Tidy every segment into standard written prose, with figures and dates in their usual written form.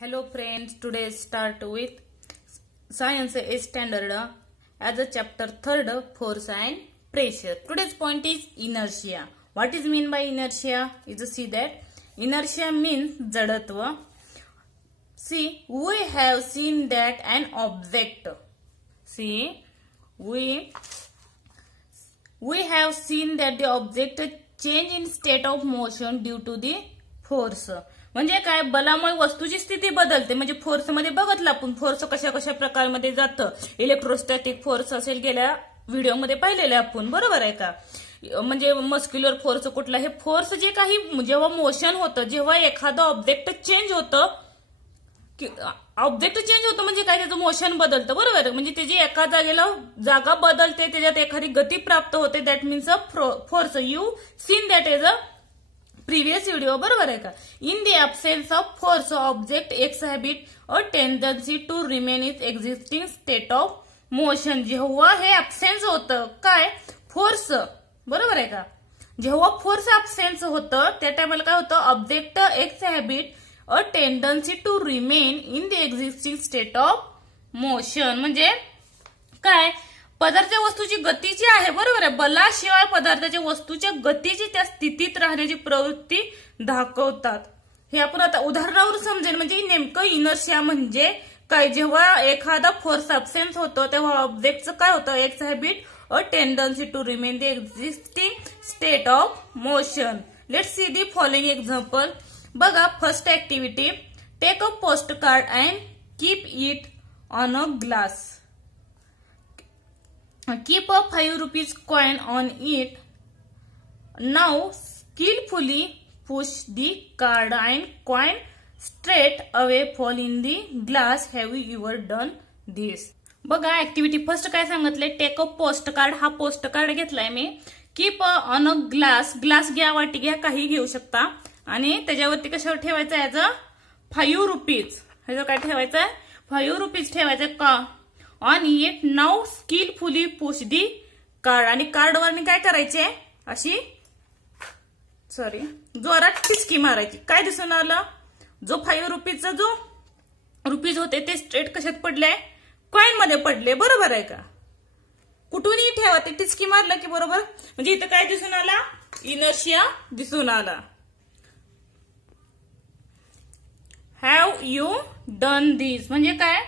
Hello friends, today start with Science 8th standard as a chapter 3rd, force and pressure. Today's point is inertia. What is mean by inertia? Is see that inertia means jadatva. See, we have seen that an object. See, we have seen that the object change in state of motion due to the force. म्हणजे काय, बलामुळे वस्तूची स्थिती बदलते. म्हणजे force मध्ये बघितलं आपण फोर्स कशा कशा प्रकारमध्ये जातं. इलेक्ट्रोस्टॅटिक फोर्स असेल, गेल्या व्हिडिओमध्ये पाहिलेले आपण, बरोबर आहे का. म्हणजे मस्क्युलर फोर्स कुठला, हे फोर्स जे काही जेव्हा मोशन होतं, जेव्हा एखादं ऑब्जेक्ट चेंज होतं, ऑब्जेक्ट चेंज होतं म्हणजे काय, त्याचं मोशन बदलतं, बरोबर आहे. म्हणजे त्याची एका जागेला जागा बदलते, त्याच्यात एखादी गती प्राप्त होते. That means a force. You seen that as a previous video, बरोबर आहे का. In the absence of force object exhibit a tendency to remain is existing state of motion. जेव्हा हे ॲब्सेन्स होतं काय, फोर्स, बरोबर आहे का. जेव्हा फोर्स ॲब्सेन्स होतं त्या टायमाला काय होतं, object exhibit a tendency to remain in the existing state of motion. म्हणजे काय, पदार्थाच्या वस्तूची गतीची आहे, बरोबर आहे. बलाशिवाय पदार्थाच्या वस्तूच्या गतीची त्या स्थितीत राहण्याची प्रवृत्ती दाखवतात. हे आपण आता उदाहरणावर समजेल. म्हणजे नेमकं इनर्शिया म्हणजे काय, जेव्हा एखादा फोर्स ॲब्सेन्स होतो तेव्हा ऑब्जेक्टचं काय होतं, exhibit a tendency to remain the existing state of motion. Let's see the following example. बघा, first activity, take a post card and keep it on a glass. Keep a 5 rupees coin on it. Now skillfully push the card and coin straight away fall in the glass. Have you ever done this? बघा, activity first काय सांगितलंय, take a post card. हा post card घेतलाय मी. Keep on a glass. Glass घ्या, वाटी घ्या, काही घेऊ शकता. आणि त्याच्यावरती कशावर ठेवायचं, याच 5 रुपीज. ह्याचं काय ठेवायचं, 5 रुपीज ठेवायचं का. On it now skilfully push the card. आणि कार्डवरनी काय करायचे, अशी जोरात टिचकी मारायची. काय दिसून आलं, जो 5 रुपीजचा जो रुपीज होते ते स्ट्रेट कशात पडले, कॉइन मध्ये पडले, बरोबर आहे का. कुठूनही ठेवा, ते टिचकी मारलं की बरोबर. म्हणजे इथं काय दिसून आला, इनर्शिया दिसून आला. हॅव यू डन दिस म्हणजे काय,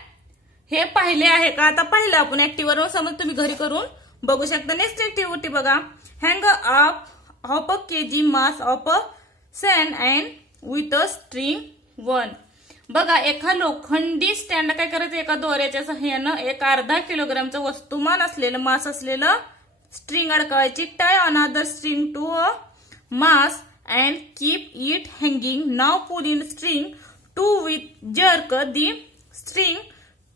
हे पाहिले आहे का. आता पाहिलं आपण ऍक्टिव्हवर, समज तुम्ही घरी करून बघू शकता. नेक्स्ट ऍक्टिव्हिटी बघा, hang up of a KG mass of a sand and with a string 1. बघा, एका लोखंडी स्टँड काय करायचं, एका दोऱ्याच्या सहाय्यानं एक अर्धा किलोग्रामचं वस्तुमान असलेलं, मास असलेलं स्ट्रिंग अडकवायची. Tie another string to a mass and keep it hanging. Now pull in string two with jerk the string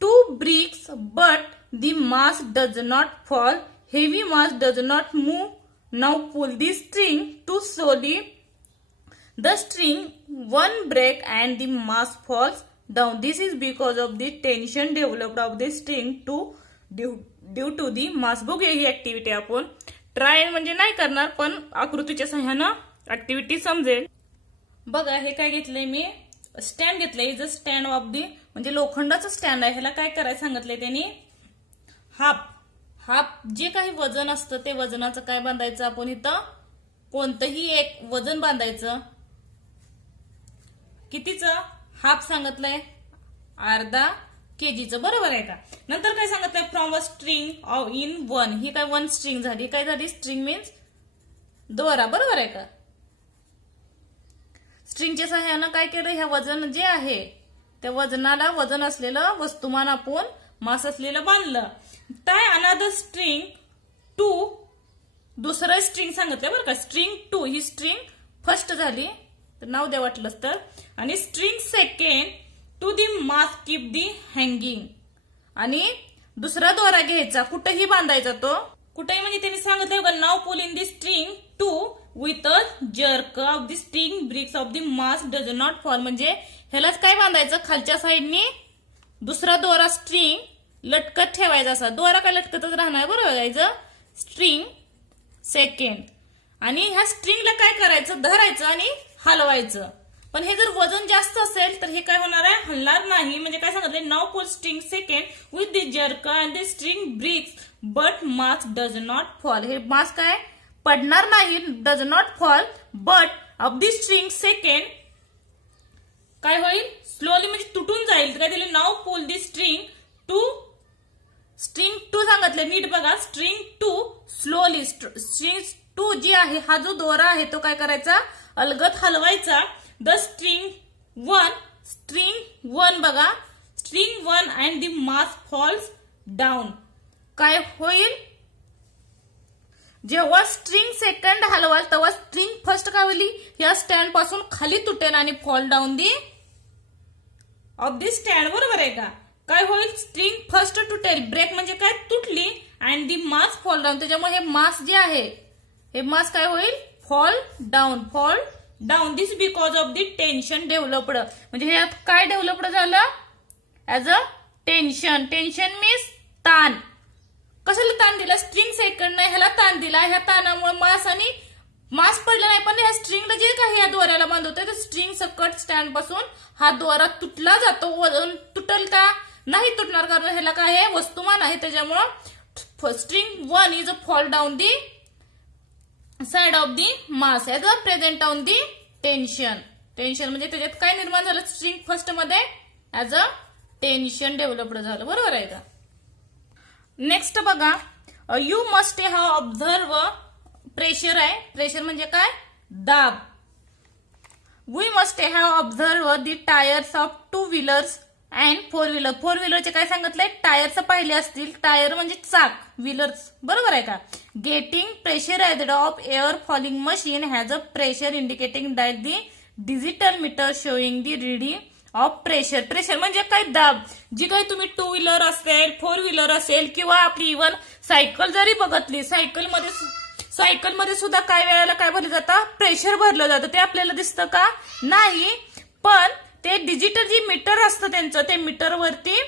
2 bricks, but the mass does not fall. Heavy mass does not move. Now pull the string to slowly the string. 1 break and the mass falls down. This is because of the tension developed of the string due to the mass. बघूया ही activity आपण. Try म्हणजे नाही करणार, पण आकृतीच्या सहाय्यानं activity समजेल. बघा, हे काय घेतलंय मी, स्टँड घेतलंय. Is a stand of the, म्हणजे लोखंडाचं स्टँड आहे. ह्याला काय करायचं सांगितलंय त्यांनी, हाफ जे काही वजन असतं ते वजनाचं काय बांधायचं आपण इथं, कोणतंही एक वजन बांधायचं. कितीचं, हाफ सांगितलंय, अर्धा केजीचं, बरोबर आहे का. नंतर काय सांगितलंय, फ्रॉम अ स्ट्रिंग इन 1. ही काय 1 स्ट्रिंग झाली. काय झाली, स्ट्रिंग मीन्स दोरा, बरोबर आहे का. स्ट्रिंगच्या सहाय्यानं काय केलं, ह्या वजन जे आहे त्या वजनाला वजन असलेलं वस्तुमान आपण मास असलेलं बांधलं. टाय अनदर स्ट्रिंग टू, दुसरं स्ट्रिंग सांगितलं बरं का. स्ट्रिंग 2, ही स्ट्रिंग फर्स्ट झाली, तर नाव द्या वाटलंच तर. आणि string second to the mass keep the hanging. आणि दुसरा दोरा घ्यायचा, कुठेही बांधायचा तो, कुठेही म्हणजे त्यांनी सांगितलं, now pull in the string 2 with a jerk of the string bricks of the mass does not fall. म्हणजे ह्यालाच काय बांधायचं, खालच्या साईडनी दुसरा दोरा स्ट्रिंग लटकत ठेवायचा. असा दोरा काय लटकतच राहणार, बरोबर यायचं. String second. आणि ह्या स्ट्रिंगला काय करायचं, धरायचं आणि हलवायचं. पण हे जर वजन जास्त असेल तर हे काय होणार आहे, हलणार नाही. म्हणजे काय सांगितलंय, now pull string second with the jerk and the string breaks but mass does not fall. हे मास काय पडणार नाही, does not fall, but of the string second काय होईल, स्लोली म्हणजे तुटून जाईल. काय दिले, now pull the string two सांगितलं नीट बघा, string two slowly. String two जी आहे, हा जो दोरा आहे तो काय करायचा, अलगद हलवायचा. द स्ट्रिंग वन बघा, string one and the mass falls down. काय होईल, जेव्हा स्ट्रिंग सेकंड हलवाल तेव्हा स्ट्रिंग फर्स्ट काय होईल, या स्टँड पासून खाली तुटेल आणि fall down the of the stand. बरोबर आहे का. काय होईल, स्ट्रिंग फर्स्ट तुटेल, ब्रेक म्हणजे काय तुटली, and the mass fall down. त्याच्यामुळे हे मास जे आहे, हे मास काय होईल, fall down. This because of the tension developed. म्हणजे हे काय डेव्हलप्ड झालं, as a tension. Tension means ताण. कशाला ताण दिला, स्ट्रिंग सेकंड नाही ह्याला ताण दिला. ह्या ताणामुळे मास पडला नाही, पण ह्या स्ट्रिंगला जे काही या दोऱ्याला बांधवतोय तर स्ट्रिंग सकट स्टँड पासून हा दोरा तुटला जातो. वजन तुटल का, नाही तुटणार, कारण ह्याला काय आहे, वस्तुमान आहे. त्याच्यामुळं string one is a fall down the side of the mass as a present on the tension. Tension म्हणजे त्याच्यात काय निर्माण झालं, स्ट्रिंग फर्स्ट मध्ये ऍज अ टेन्शन डेव्हलप्ड झालं. बरोबर आहे का. नेक्स्ट बघा, you must have observe. Pressure आहे, प्रेशर म्हणजे काय, दाब. We must have observe the tyres of two wheelers and four wheeler. Four व्हीलरचे काय सांगितलंय, टायर्स पाहिले असतील. टायर म्हणजे चाक, व्हीलर्स. बरोबर आहे का. Getting pressurized of air falling machine has a pressure indicating that the digital meter showing the reading of pressure. Pressure म्हणजे काय, दाब. जी काही तुम्ही टू व्हीलर असेल, फोर व्हीलर असेल, किंवा आपली इव्हन सायकल जरी बघितली, सायकलमध्ये सुद्धा काय वेळेला काय भरलं जातं, प्रेशर भरलं जातं. ते आपल्याला दिसतं का, नाही. पण ते डिजिटल जी मीटर असतं त्यांचं, ते मीटरवरती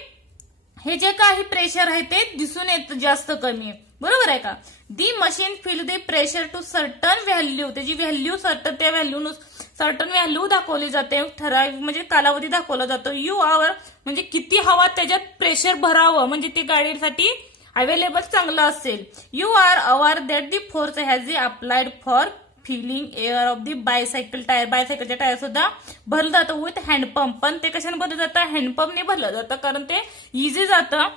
हे जे काही प्रेशर आहे ते दिसून येतं जास्त कमी. बरोबर आहे का. The machine feel the pressure to certain value. त्याची व्हॅल्यू सर्टन व्हॅल्यू दाखवली जाते, ठराविक म्हणजे कालावधी दाखवला जातो. यू आवर म्हणजे किती हवा त्याच्यात प्रेशर भरावं, म्हणजे ती गाडीसाठी अवेलेबल चांगलं असेल. You are aware that the force has the applied for filling air of the bicycle tyre. बायसायकलच्या टायर सुद्धा भरलं जातं विथ हँडपंप. पण ते कशाने भरलं जातं, हँडपंपने भरलं जातं, कारण ते इझी जातं.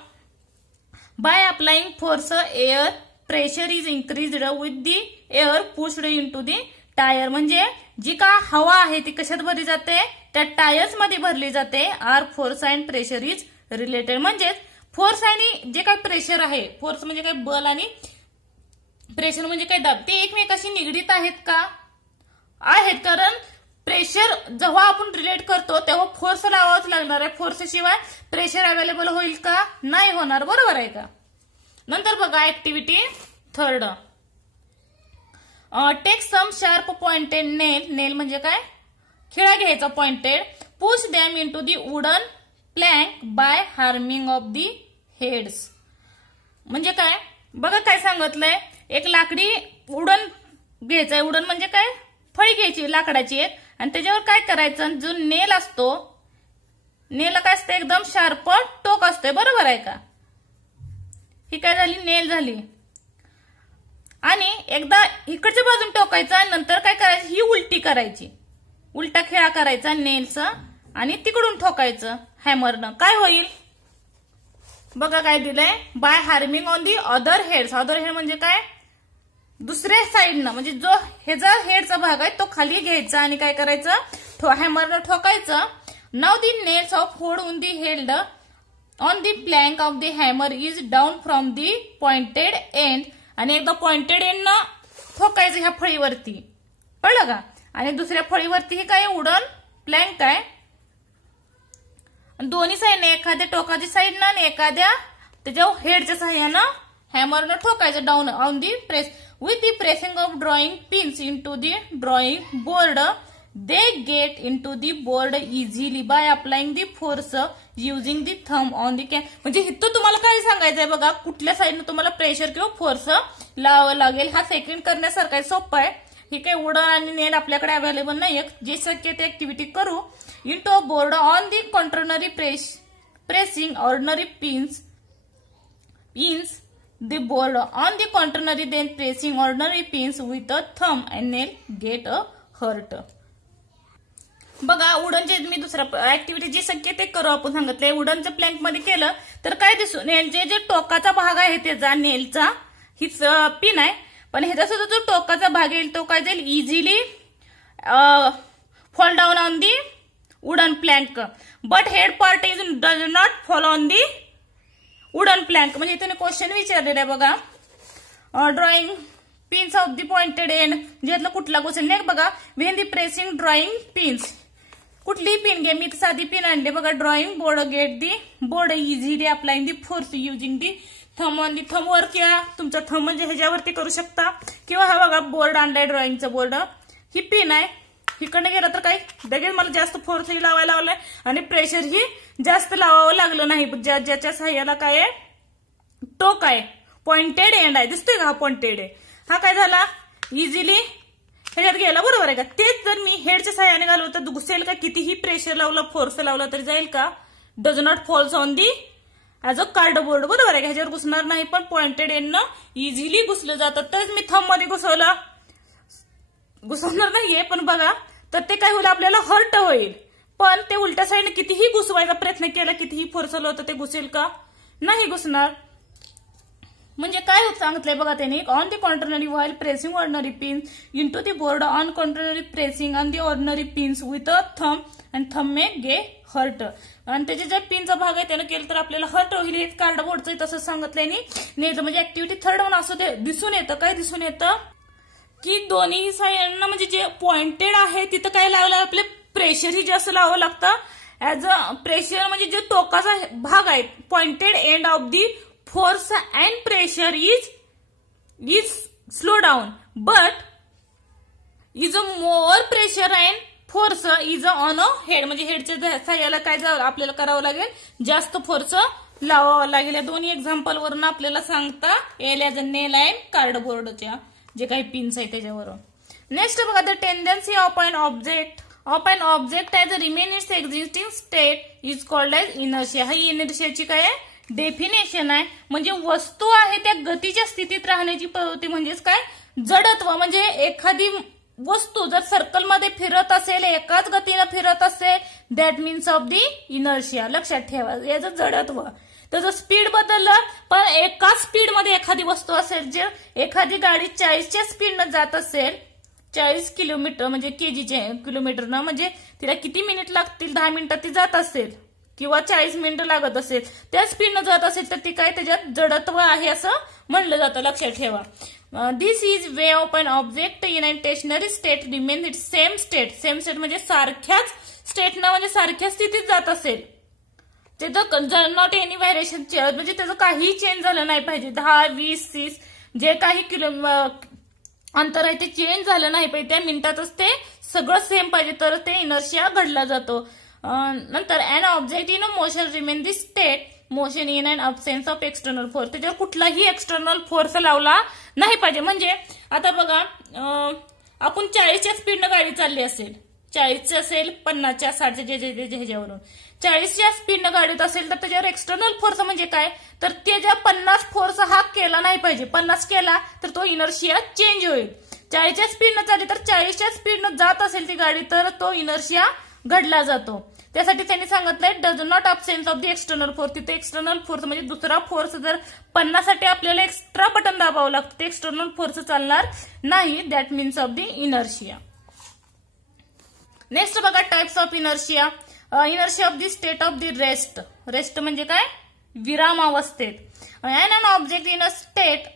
By applying force air pressure is increased with the air pushed into the tyre. म्हणजे जी का हवा आहे ती कशात भरली जाते, त्या टायर्स मध्ये भरली जाते. Are force and pressure is related. म्हणजे फोर्स आणि जे काय प्रेशर आहे, फोर्स म्हणजे काय बल आणि प्रेशर म्हणजे काय दाब, ते एकमेकाशी निगडीत आहेत का, आहेत. कारण प्रेशर जेव्हा आपण रिलेट करतो तेव्हा फोर्स लावावाच लागणार आहे. फोर्स शिवाय प्रेशर अवेलेबल होईल का, नाही होणार. बरोबर आहे का. नंतर बघा activity third. Take some sharp pointed nail म्हणजे काय, खिळा घ्यायचा pointed. Push them into the wooden plank by hammering of the heads. म्हणजे काय बघा, काय सांगितलंय, एक लाकडी उडण घ्यायचंय. उडण म्हणजे काय, फळी घ्यायची लाकडाची एक, आणि त्याच्यावर काय करायचं, जो नेल असतो, नेल काय असतं, एकदम शार्प टोक असतोय. बरोबर आहे का. ही काय झाली, नेल झाली. आणि एकदा इकडच्या बाजून टोकायचा, नंतर काय करायचं, ही उलटी करायची, उलटा खेळा करायचा नेलचा, आणि तिकडून ठोकायचं हॅमरनं. काय होईल बघा, काय दिलंय, by harming on the other heads. Other head म्हणजे काय, दुसऱ्या साईडनं, म्हणजे जो ह्याचा हेडचा भाग आहे तो खाली घ्यायचा आणि काय करायचं, हॅमरनं ठोकायचं. नाव दी नेल्स ऑफ होड on the held on the plank of the hammer is down from the pointed end. आणि एकदा पॉइंटेड एंडनं ठोकायचं ह्या फळीवरती, कळलं का. आणि दुसऱ्या फळीवरती हे काय, उडन प्लॅंक आहे. दोन्ही साईडने, एखाद्या टोकाच्या साईडनं आणि एखाद्या त्याच्या हेडच्या साह्यानं हॅमरनं ठोकायचं down on the press. With the pressing of drawing pins into the drawing board they get into the board easily by applying the force using the thumb on the can. म्हणजे इथं तुम्हाला काय सांगायचंय बघा, कुठल्या साईडनं तुम्हाला pressure किंवा फोर्स लावावं लागेल. हा सेकंड करण्यासारखा आहे, सोपा आहे. ही काही उडण आणि नेल आपल्याकडे अवेलेबल नाही. जे शक्य ते ऍक्टिव्हिटी करू. Into a board on the contrary pressing ordinary pins the board on the contrary then pressing ordinary pins with a thumb and nail get a hurt. बघा उडनचे मी दुसरा ऍक्टिव्हिटी जी शक्य ते करू आपण सांगितलंय. उडनचं प्लॅंक मध्ये केलं तर काय दिसू नेलचे जे टोकाचा भाग आहे त्याचा नेलचा हीच पिन आहे पण ह्याचा सुद्धा जो टोकाचा भाग येईल तो काय जाईल easily fall down on the wooden plank but head part is does not fall on the wooden plank. म्हणजे त्याने क्वेश्चन विचारलेला आहे बघा. Drawing pins of the pointed end ज्यातलं कुठला क्वेश्चन नाही बघा. When the pressing drawing pins कुठलीही पिन घे मी साधी पिन आणली बघा. Drawing board get the board easily applying the force using the thumb on the thumb वर किंवा तुमचा थंब म्हणजे ह्याच्यावरती करू शकता किंवा हा बघा बोर्ड आणलाय ड्रॉइंगचा बोर्ड. ही पिन आहे इकडे गेलं तर काय लगेच मला जास्त फोर्सही लावायला लावलाय आणि प्रेशरही जास्त लावावं लागलं नाही. ज्याच्या सहाय्याला काय आहे टोक आहे पॉइंटेड एंड आहे दिसतोय का हा पॉइंटेड आहे. हा काय झाला इझिली ह्याच्यात गेला बरोबर आहे का. तेच जर मी हेडच्या सहाय्याने घालवलं तर घुसेल का. कितीही प्रेशर लावलं फोर्स लावला तरी जाईल का. Does not falls on the as a cardboard बरोबर आहे का. ह्याच्यावर घुसणार नाही पण पॉइंटेड एंडनं इझिली घुसलं जातं. तरच मी थंब मध्ये घुसवणार नाहीये पण बघा तर ते काय होईल आपल्याला हर्ट होईल. पण ते उलट्या साईडने कितीही घुसवायचा प्रयत्न केला कितीही फोर्स लावला तर ते घुसेल का नाही घुसणार. म्हणजे काय होत सांगितलंय बघा त्यांनी on the contrary while pressing ordinary pins into the board on contrary pressing on the ordinary pins with a thumb and thumb may get hurt. आणि त्याचे जे पिनचा भाग आहे त्यानं केलं तर आपल्याला हर्ट होईल. हे कार्डबोर्डचं तसंच सांगितलंय नाही तर म्हणजे ऍक्टिव्हिटी थर्ड वन असं ते दिसून येतं. काय दिसून येतं की दोन्ही साईडनं म्हणजे जे पॉइंटेड आहे तिथं काय लावलं आपले प्रेशरही जास्त लावावं लागतं. ऍज अ प्रेशर म्हणजे जे टोकाचा भाग आहे pointed end of the force and pressure is slow down but is a more pressure and force is on a head. म्हणजे हेडच्या सहाय्याला काय आपल्याला करावं लागेल जास्त फोर्स लावावं लागेल. या दोन्ही एक्झाम्पल वरून आपल्याला सांगता येईल ऍज अ नेल अँड कार्डबोर्डच्या जे काही पिन्स आहे त्याच्यावरून. नेक्स्ट बघा the tendency of an object as a remain its existing state is called as inertia. ही इनर्शियाची काय आहे डेफिनेशन आहे. म्हणजे वस्तू आहे त्या गतीच्या स्थितीत राहण्याची प्रवृत्ती म्हणजेच काय जडत्व. म्हणजे एखादी वस्तू जर सर्कलमध्ये फिरत असेल एकाच गतीनं फिरत असेल that means of the inertia. लक्षात ठेवा याचं जडत्व. त्याचं स्पीड बदललं पण एकाच स्पीड मध्ये एखादी वस्तू असेल जे एखादी गाडी 40च्या स्पीडनं जात असेल 40 किलोमीटर म्हणजे केजीचे किलोमीटरनं म्हणजे तिला किती मिनिट लागतील 10 मिनिटात ती जात असेल किंवा 40 मिनिटं लागत असेल त्या स्पीडनं जात असेल तर ती काय त्याच्यात जडत्व आहे असं म्हणलं जातं. लक्षात ठेवा. This is way of an object in a stationary state remain it same state म्हणजे सारख्याच स्टेटनं म्हणजे सारख्या स्थितीत जात असेल त्याचं नॉट एनी व्हायरेशन म्हणजे त्याचं काही चेंज झालं नाही पाहिजे. 10, 20, 30 जे काही अंतर आहे ते चेंज झालं नाही पाहिजे. त्या मिनिटातच ते सगळं सेम पाहिजे तर ते इनर्शिया घडला जातो. नंतर an object in a motion remain the state motion in an absence of external force. त्याच्यावर कुठलाही एक्सटर्नल फोर्स लावला नाही पाहिजे. म्हणजे आता बघा आपण 40च्या स्पीडनं गाडी चालली असेल 40 असेल 50च्या 60च्या ह्याच्यावरून 40च्या स्पीडनं गाडीत असेल तर त्याच्यावर एक्सटर्नल फोर्स म्हणजे काय तर त्याच्या 50 फोर्स हा केला नाही पाहिजे. 50 केला तर तो इनर्शिया चेंज होईल. 40च्या स्पीडनं चालली तर 40च्या स्पीडनं जात असेल ती गाडी तर तो इनर्शिया घडला जातो. त्यासाठी त्यांनी सांगितलंय does not absence of the external force. तिथे एक्सटर्नल फोर्स म्हणजे दुसरा फोर्स जर 50 साठी आपल्याला एक्स्ट्रा बटन दाबावं लागतं ते एक्सटर्नल फोर्स चालणार नाही. That means of the inertia. Next बघा types of inertia. Inertia of the state of the rest म्हणजे काय विरामावस्थेत. An object in a state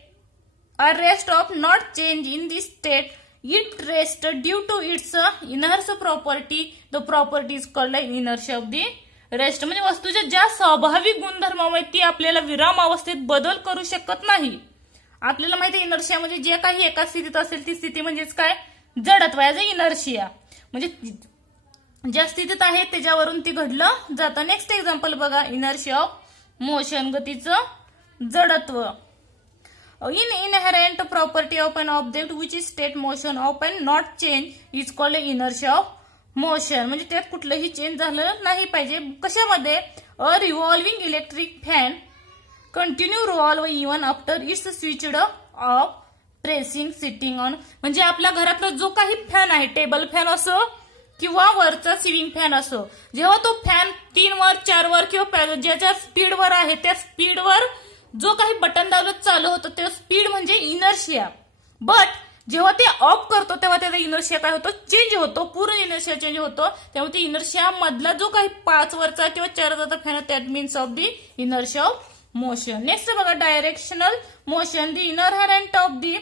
are rest of not change in the state it rest due to its inner property. The property is called inertia of the rest. म्हणजे वस्तूच्या ज्या स्वाभाविक गुणधर्म ती आपल्याला विराम अवस्थेत बदल करू शकत नाही. आपल्याला माहिती आहे इनर्शिया म्हणजे जे काही एका स्थितीत असेल ती स्थिती म्हणजेच काय जडत्व ऍज अ इनर्शिया. म्हणजे ज्या स्थितीत आहे त्याच्यावरून ती घडलं जातं. नेक्स्ट एक्झाम्पल बघा इनर्शिया ऑफ मोशन गतीचं जडत्व. Inherent property of an object which is state motion of and not change is called inertia of motion. म्हणजे त्यात कुठलंही चेंज झालं नाही पाहिजे. कशामध्ये? A revolving electric fan continue revolve even after it's switched off pressing sitting on. म्हणजे आपल्या घरातला जो काही फॅन आहे, टेबल फॅन असो किंवा वरचा सिलिंग फॅन असो, जेव्हा तो फॅन 3 वर 4 वर किंवा ज्याच्या स्पीडवर आहे त्या स्पीडवर जो काही बटन दाबलं चालू होतं ते स्पीड म्हणजे इनर्शिया. बट जेव्हा ते ऑफ करतो तेव्हा त्याचा इनर्शिया काय होतो? चेंज होतो. पूर्ण इनर्शिया चेंज होतो. त्यामुळे ती इनर्शिया मधला जो काही 5 वरचा किंवा 4 वरचा fan that means of the inertia of motion. Next बघा directional motion. The inherent of the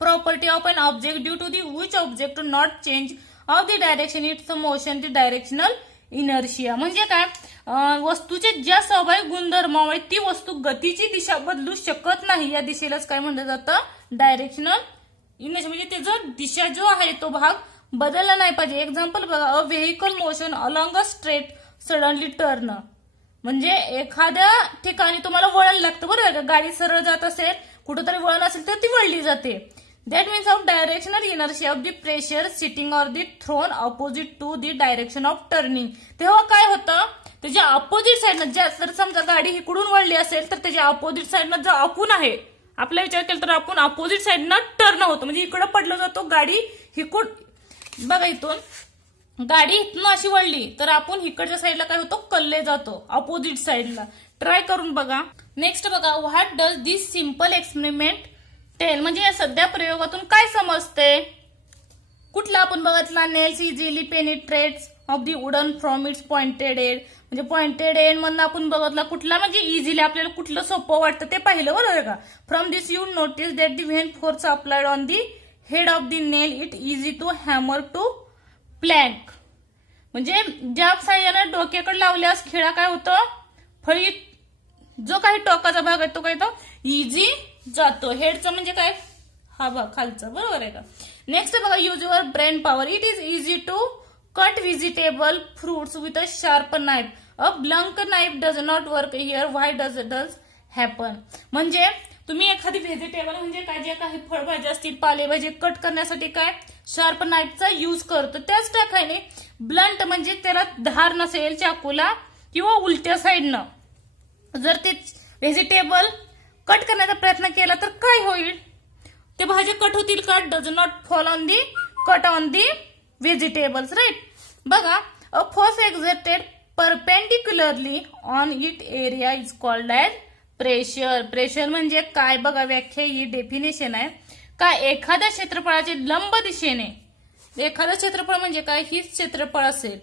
property of an object due to the which object not change of the direction its motion the directional inertia. म्हणजे काय? वस्तूचे ज्या स्वाभाविक गुणधर्मामुळे ती वस्तू गतीची दिशा बदलू शकत नाही या दिशेलाच काय म्हणलं जातं? Directional inertia. म्हणजे त्याचा दिशा जो आहे तो भाग बदलला नाही पाहिजे. एक्झाम्पल बघा, अ vehicle motion along a straight suddenly turn. म्हणजे एखाद्या ठिकाणी तुम्हाला वळण लागतं, बरोबर का? गाडी सरळ जात असेल, कुठेतरी वळण असेल तर ती वळली जाते. That means of directional inertia of the pressure sitting or the thrown opposite to the direction of turning. तेव्हा काय होतं? त्याच्या अपोजिट साईडनं, जर समजा गाडी इकडून वळली असेल तर त्याच्या अपोजिट साईडनं जो आपण आहे, आपला विचार केला तर आपण अपोजिट साईडनं टर्न होतो. म्हणजे इकडं पडलं जातो, गाडी इकडून बघा, इथून गाडी इथनं अशी वळली तर आपण इकडच्या साईडला काय होतो? कल्ले जातो अपोजिट साईडला. ट्राय करून बघा. नेक्स्ट बघा, what does this simple experiment tell. म्हणजे या सध्या प्रयोगातून काय समजते? कुठला आपण बघितला? Nails easily penetrates of the wooden from its pointed end. म्हणजे पॉइंटेड एंड म्हणून आपण बघितला कुठला, म्हणजे इझिली आपल्याला कुठलं सोपं वाटतं ते पाहिलं, बरोबर का? From this you notice that the when force applied on the head of the nail it easy to hammer to plank. म्हणजे ज्या साह्यानं डोक्याकडे लावल्यास खिळा काय होतं? फळी जो काही टोकाचा भाग आहे तो काय तो इझी जातो. हेडचं म्हणजे काय? हा भाग खालचा, बरोबर आहे का? नेक्स्ट बघा, use your brain power. It is easy to cut vegetable fruits with a sharp knife. A blunt knife does not work here. Why does happen. म्हणजे तुम्ही एखादी व्हेजिटेबल म्हणजे काय, जे काही फळभाज्या असतील, पालेभाजी कट करण्यासाठी काय शार्प नाईफचा यूज करतो. त्याच टाकाने ब्लंट म्हणजे त्याला धार नसेल चाकूला किंवा उलट्या साईडनं जर ते व्हेजिटेबल कट करण्याचा प्रयत्न केला तर काय होईल? ते भाज्या कट होतील का? Does not fall on the cut on the vegetables, right. बघा, a force exerted perpendicularly on it area is called as pressure. Pressure म्हणजे काय? बघा, व्याख्या ही डेफिनेशन आहे. काय? एखाद्या क्षेत्रफळाचे लंब दिशेने, एखादं क्षेत्रफळ म्हणजे काय? हीच क्षेत्रफळ असेल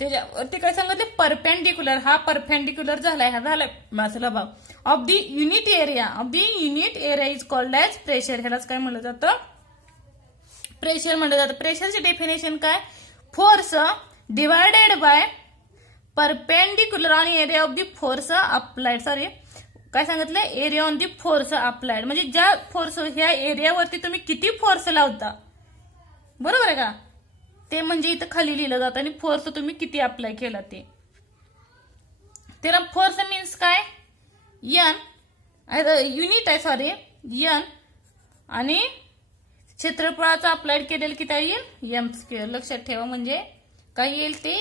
त्याच्यावरती काय सांगितले? परपेंडिक्युलर. हा परपेंडिक्युलर झालाय, हा झालाय मधला भाग of the unit area. Of the unit area is called as pressure. ह्यालाच काय म्हणलं जातं? प्रेशर म्हणलं जातं. प्रेशरची डेफिनेशन काय? Force divided by perpendicular on area of the force applied. Sorry, काय सांगितलं? Area on the force applied. म्हणजे ज्या फोर्स, ह्या एरियावरती तुम्ही किती फोर्स लावता, बरोबर आहे का? ते म्हणजे इथं खाली लिहिलं जातं. आणि फोर्स तुम्ही किती अप्लाय केला ते. त्याला फोर्स मीन्स काय? एन युनिट आहे, सॉरी एन. आणि क्षेत्रफळाचा अप्लाइड केलेलं किती येईल? M square. लक्षात ठेवा. म्हणजे काय येईल ते?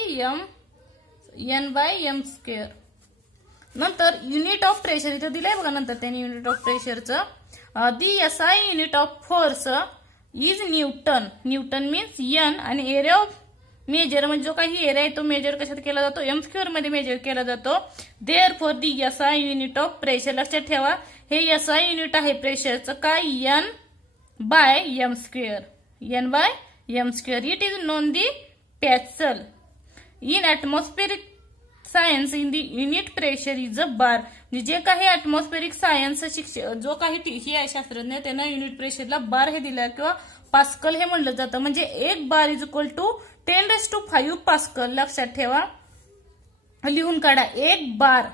N by M square. नंतर युनिट ऑफ प्रेशर इथं दिलंय बघा. नंतर त्याने युनिट ऑफ प्रेशरचं the SI unit of force is newton. Newton means N. आणि एरिया ऑफ मेजर म्हणजे जो काही एरिया आहे तो मेजर कशात केला जातो? एम स्क्वेअर मध्ये मेजर केला जातो. There for the SI unit of pressure. लक्षात ठेवा, हे एसआय युनिट आहे प्रेशरचं. काय? N by M square. N by M square. It is known the pascal. In atmospheric science in the unit pressure is a bar. म्हणजे जे काही atmospheric science जो काही हे आहे शास्त्रज्ञ, त्यांना युनिट प्रेशरला बार हे दिलं किंवा पास्कल हे म्हणलं जातं. म्हणजे एक bar is equal to 10⁵ pascal. लक्षात ठेवा, लिहून काढा. एक बार.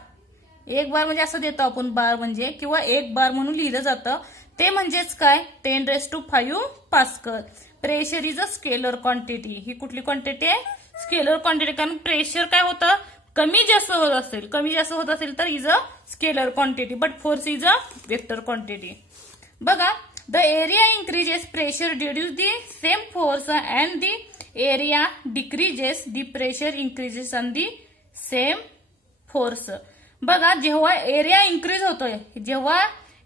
एक बार म्हणजे असं देतो आपण बार म्हणजे, किंवा एक बार म्हणून लिहिलं जातं. ते म्हणजेच काय? 10⁵ pascal. Pressure is a scalar quantity. ही कुठली क्वांटिटी आहे? Scalar quantity. कारण प्रेशर काय होतं? कमी जास्त होत असेल. कमी जास्त होत असेल तर is a scalar quantity. But force is a vector quantity. बघा, the area increases pressure reduces the same force and the area decreases the pressure increases on the same force. बघा, जेव्हा एरिया इंक्रीज होतोय, जेव्हा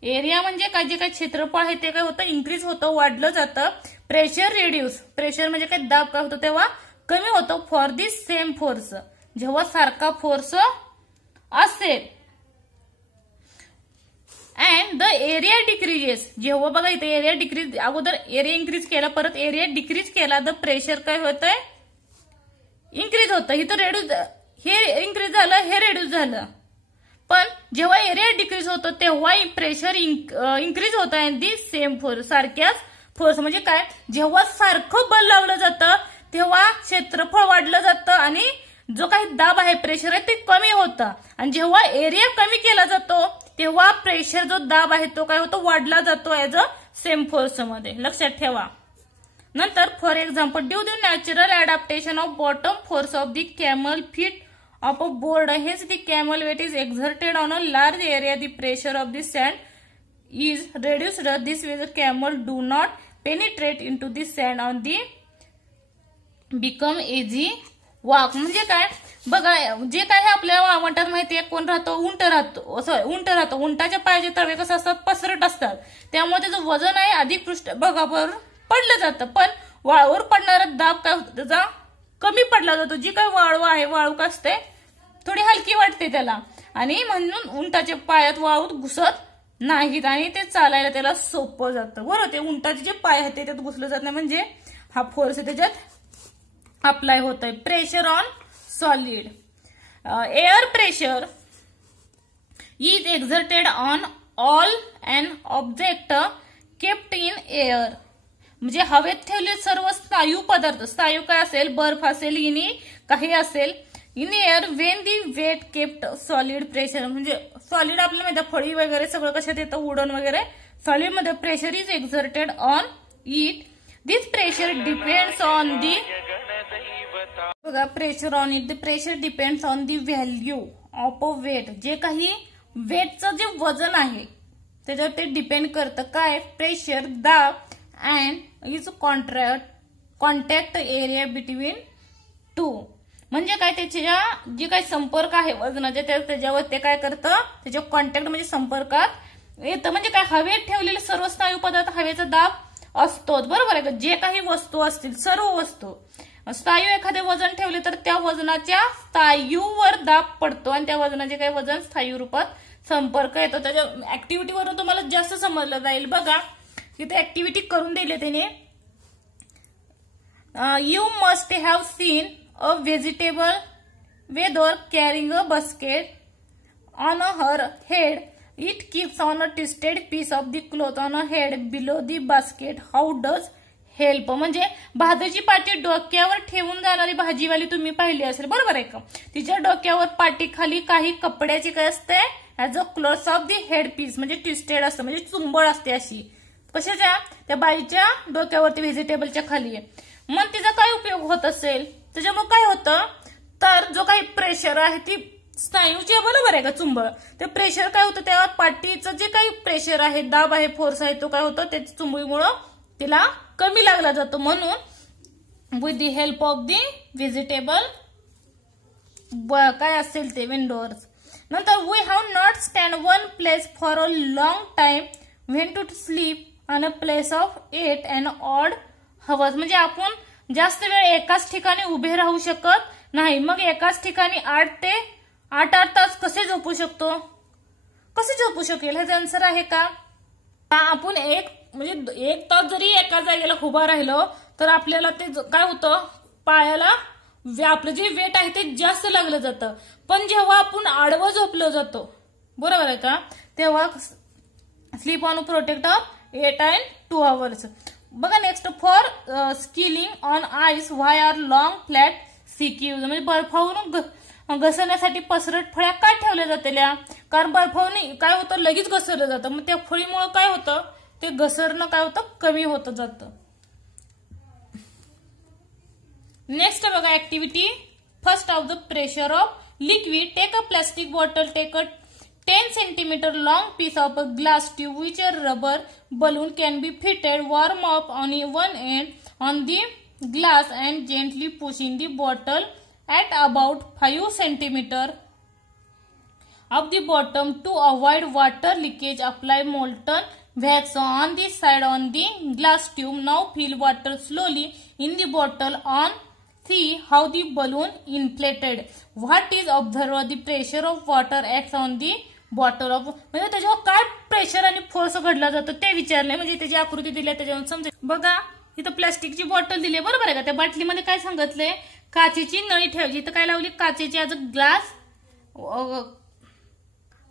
area म्हणजे काय, जे काही क्षेत्रफळ आहे ते काय होतं, इन्क्रीज होतं, वाढलं जातं. प्रेशर रिड्यूस, प्रेशर म्हणजे काय, दाब काय होतो तेव्हा कमी होतो फॉर दी सेम फोर्स, जेव्हा सारखा फोर्स असेल. अँड द एरिया डिक्रीजेस, जेव्हा बघा इथे एरिया डिक्रीज, अगोदर एरिया इन्क्रीज केला, परत एरिया डिक्रीज केला, द प्रेशर काय होतंय, इन्क्रीज होतं. इथं रेड्यूस, हे इन्क्रीज झालं, हे रेड्यूस झालं. पण जेव्हा एरिया डिक्रीज होतो तेव्हा प्रेशर इन्क्रीज होतं अँड दी सेम फोर्स, सारख्याच फोर्स. म्हणजे काय, जेव्हा सारखं बल लावलं जातं तेव्हा क्षेत्रफळ वाढलं जातं आणि जो काही दाब आहे, प्रेशर आहे, ते कमी होतं. आणि जेव्हा एरिया कमी केला जातो तेव्हा प्रेशर, जो दाब आहे तो काय होतो, वाढला जातो ऍज अ सेम फोर्स मध्ये. लक्षात ठेवा. नंतर for example, due the natural adaptation of bottom force of the camel feet of a board, hence the camel weight is exerted on a large area, the pressure of the sand is reduced. This way the camel do not penetrate into the sand on the become easy walk. म्हणजे काय, बघा, जे काय आपल्या वाळवंटात माहिती आहे, कोण राहतो, उंट राहतो, उंट राहतो. उंटाच्या पायाचे तळवे कसं असतात, पसरट असतात, त्यामुळे त्याचं वजन आहे अधिक पृष्ठभागावर पडलं जातं. पण वाळूवर पडणारा दाब काय होतो, त्याचा कमी पडला जातो. जी काय वाळू आहे, वाळू काय असते, थोडी हलकी वाटते त्याला, आणि म्हणून उंटाच्या पायात वाळूत घुसत नाहीत आणि ते चालायला त्याला सोपं जातं. बरोबर, ते उंटाचे जे पाय आहेत ते त्यात घुसलं जात नाही, म्हणजे हा फोर्स त्याच्यात अप्लाय होतोय. Pressure on solid, air pressure is exerted on all and object kept in air. म्हणजे हवेत ठेवले सर्व स्थायू पदार्थ, स्थायू काय असेल, बर्फ असेल, इनी काही असेल, in air when the weight kept solid pressure. म्हणजे सॉलिड आपल्याला माहिती, फळी वगैरे सगळं कशात येतं, उडण वगैरे, सॉलिड मध्ये pressure is exerted on it. This pressure depends on the, बघा, pressure on it, the pressure depends on the value of a weight. जे काही वेटचं जे वजन आहे त्याच्यावर ते डिपेंड करतं. काय, प्रेशर, दाब, and is contact area between two. म्हणजे काय, त्याच्या जे काही संपर्क आहे वजनाचे त्याच्यावर ते काय करतं, त्याच्या कॉन्टॅक्ट म्हणजे संपर्कात येतं. म्हणजे काय, हवेत ठेवलेले सर्व स्थायू पदार्थ हवेचा दाब असतोच. बरोबर आहे का, जे काही वस्तू असतील, सर्व वस्तू स्थायू एखादे वजन ठेवले तर त्या वजनाच्या स्थायूवर दाब पडतो आणि त्या वजनाचे काही वजन स्थायू रूपात संपर्क येतो. त्याच्या ऍक्टिव्हिटीवरून तुम्हाला जास्त समजलं जाईल. बघा, तिथे ऍक्टिव्हिटी करून दिली त्याने. You must have seen a vegetable widow carrying a basket on her head. It keeps on a twisted piece of the cloth on her head below the basket. How does help? म्हणजे भाजीची पाटी डोक्यावर ठेवून जाणारी भाजीवाली तुम्ही पाहिली असेल, बरोबर आहे का. तिच्या डोक्यावर पाटी खाली काही कपड्याची काय असते, as a cloth of the head piece, म्हणजे ट्विस्टेड असतं, म्हणजे चुंबळ असते अशी. कशाच्या, त्या बाईच्या डोक्यावरती, व्हेजिटेबलच्या खाली आहे. मग तिचा काय उपयोग होत असेल, त्याच्यामुळे काय होतं, तर जो काही प्रेशर आहे ती स्नायूची, बरोबर आहे का, चुंबळ, ते प्रेशर काय होतं, त्या पाटीचं जे काही प्रेशर आहे, दाब आहे, फोर्स आहे, तो काय होतं, त्याच्या चुंबळीमुळं तिला कमी लागला जातो. म्हणून with the help of the vegetable काय असेल ते विंडोर्स. नंतर we have not stand one place for a long time when to sleep on a place of 8 and odd hours. म्हणजे आपण जास्त वेळ एकाच ठिकाणी उभे राहू शकत नाही. मग एकाच ठिकाणी 8 ते 8 तास कसे झोपू शकतो, कसे झोपू शकेल, ह्याचा आन्सर आहे का. आपण म्हणजे 1 तास जरी एका जागेला उभा राहिलो तर आपल्याला ते काय होतं, पायाला आपलं जे वेट आहे ते जास्त लागलं जातं. पण जेव्हा आपण आडवं झोपलो जातो, बरोबर आहे का, तेव्हा sleep on protect of 8 and 2 hours. बघा, next for skilling on ice why are long flat skis use. म्हणजे बर्फावरून घसरण्यासाठी पसरट फळ्या काय ठेवल्या जातेल्या, कारण बर्फावरून काय होतं, लगेच घसरलं जातं. मग त्या फळीमुळे काय होतं, ते घसरणं काय होतं, कमी होत जातं. नेक्स्ट बघा activity, first of the pressure of liquid. Take a plastic bottle, take a 10 centimeter long piece of a glass tube which a rubber balloon can be fitted, warm up on one end on the glass and gently push in the bottle at about 5 centimeter of the bottom to avoid water leakage. Apply molten wax on the side on the glass tube. Now fill water slowly in the bottle on. See how the balloon inflated. What is observed? The pressure of water acts on the bottle of. म्हणजे त्याच्यावर काय pressure आणि force घडला जातो ते विचारले. म्हणजे त्याची आकृती दिली त्याच्यावर समजेल. बघा इथं प्लास्टिकची बॉटल दिली बरोबर आहे का. त्या बाटलीमध्ये काय सांगितलंय, काचेची नळी ठेवायची. इथं काय लावली, काचेची आज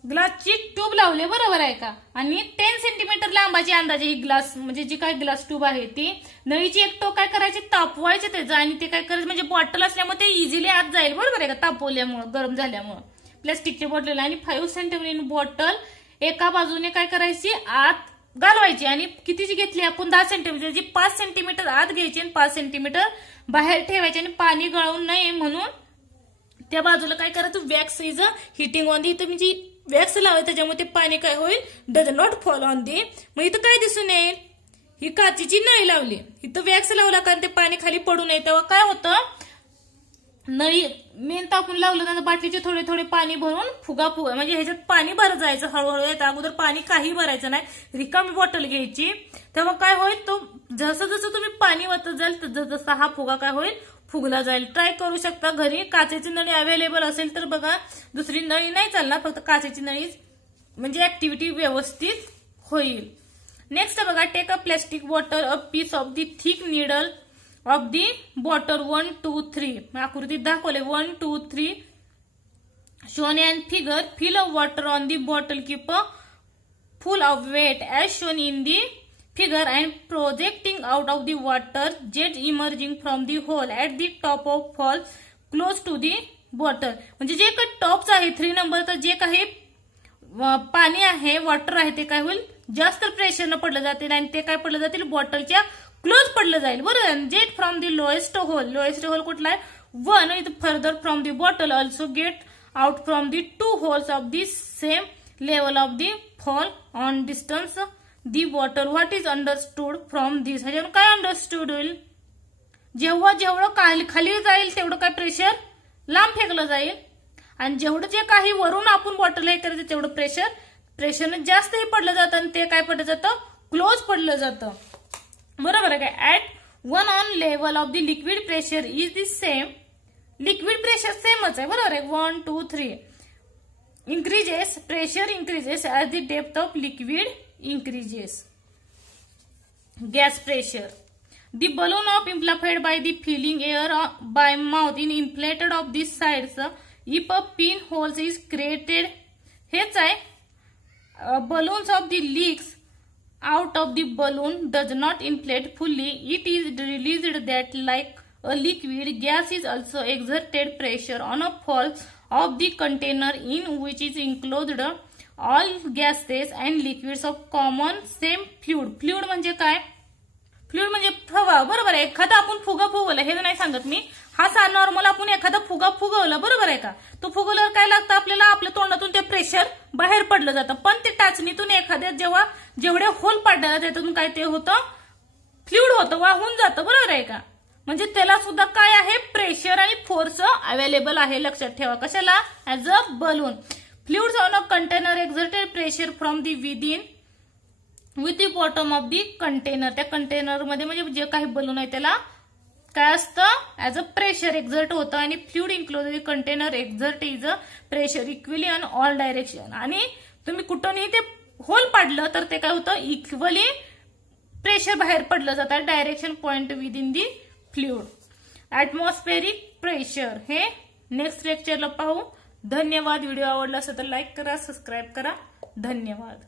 ग्लासची ट्यूब लावली बरोबर आहे का. आणि 10 सेंटीमीटर लांबाची अंदाजे ही ग्लास म्हणजे जी काय ग्लास ट्यूब आहे ती नळीची एक टोक काय करायची, तापवायचे त्याचं. आणि ते काय करायचं म्हणजे बॉटल असल्यामुळे ते इझिली आत जाईल बरोबर आहे का, तापवल्यामुळे गरम झाल्यामुळे प्लास्टिकची बॉटल. आणि 5 सेंटीमीटर बॉटल एका बाजूने काय करायची आत घालवायची. आणि कितीची घेतली आपण 10 सेंटीमीटर, जी 5 सेंटीमीटर आत घ्यायची आणि 5 सेंटीमीटर बाहेर ठेवायची. आणि पाणी गळून नये म्हणून त्या बाजूला काय करायचं, wax is heating on the. इथं म्हणजे वॅक्स लावायचं त्याच्यामुळे ते पाणी काय होईल, does not fall on the. मग इथं काय दिसून येईल, ही काचेची नळी लावली, इथं वॅक्स लावला कारण ते पाणी खाली पडू नये. तेव्हा काय होतं, नळी मेन तापून लावलं तर बाटलीचे थोडे थोडे पाणी भरून फुगा म्हणजे ह्याच्यात पाणी भरत जायचं हळूहळू. येतं अगोदर पाणी काही भरायचं नाही, रिकामी बॉटल घ्यायची. तेव्हा काय होईल, तो जसं जसं तुम्ही पाणी वाटत जाल जसं हा फुगा काय होईल, फुगला जाईल. ट्राय करू शकता घरी. काचेची नळी अवेलेबल असेल तर बघा, दुसरी नळी नाही चालणार, फक्त काचेची नळी म्हणजे ऍक्टिव्हिटी व्यवस्थित होईल. नेक्स्ट बघा, take a plastic bottle, a piece of the thick needle of the bottle 1, 2, 3 आकृतीत दाखवले 1, 2, 3 shown and figure. Fill of water on the bottle, keep a full of weight as shown in the figure and projecting out of the water, jet emerging from the hole at the top of fall close to the bottle. म्हणजे जे काही tops आहे 3 number, तर जे काही पाणी आहे water आहे ते काय होईल, जास्त प्रेशरनं पडलं जातील आणि ते काय पडलं जातील, बॉटलच्या क्लोज पडलं जाईल बरोबर. Jet from the lowest hole, lowest hole कुठला आहे 1, it further from the bottle also get out from the 2 holes of the same level of the fall on distance the bottle. What is understood from this, ह्याच्यावर काय understood होईल, जेव्हा जेवढं खाली जाईल तेवढं काय प्रेशर लांब फेकलं जाईल आणि जेवढं जे काही वरून आपण बॉटल हे करायचं तेवढं प्रेशरनं जास्तही पडलं जातं आणि ते काय पडलं जातं, क्लोज पडलं जातं बरोबर आहे काय. At 1 on level of the liquid pressure is the same, liquid pressure सेमच आहे बरोबर आहे 1, 2, 3 increases, pressure increases as the depth of liquid increases. Gas pressure. The balloon of inflated by the filling air by mouth in inflated of the sides. If a pinhole is created, हेच आहे balloons of the leaks out of the balloon does not inflate fully. It is released that like a liquid. Gas is also exerted pressure on a fall of the container in which is enclosed all gases and liquids of common same fluid. Fluid म्हणजे काय, fluid म्हणजे फुगा बरोबर आहे. एखादा आपण फुगा फुगवला हे नाही सांगत मी, हा नॉर्मल आपण एखादा फुगा फुगवला बरोबर आहे का, तो फुगवल्यावर काय लागतं आपल्याला, आपल्या तोंडातून ते प्रेशर बाहेर पडलं जातं. पण ते टाचणीतून एखाद्या जेवढे होल पाडण्याला त्यातून काय ते होतं, फ्लुइड होतं, वाहून जातं बरोबर आहे का. म्हणजे त्याला सुद्धा काय आहे, प्रेशर आणि फोर्स अवेलेबल आहे. लक्षात ठेवा कशाला, as a balloon. Fluids on a container exerted pressure from the within with the bottom of the container. त्या कंटेनर मध्ये म्हणजे जे काही बलून आहे त्याला काय असतं, ऍज अ प्रेशर एक्झर्ट होतं. आणि fluid enclose the container exert is a pressure equally on all direction. आणि तुम्ही कुठूनही ते होल पाडलं तर ते काय होतं, इक्वली प्रेशर बाहेर पडलं जातं, direction point with in the fluid. Atmospheric pressure हे नेक्स्ट लेक्चरला पाहू. धन्यवाद. व्हिडिओ आवडला असेल तर लाईक करा, सबस्क्राईब करा. धन्यवाद.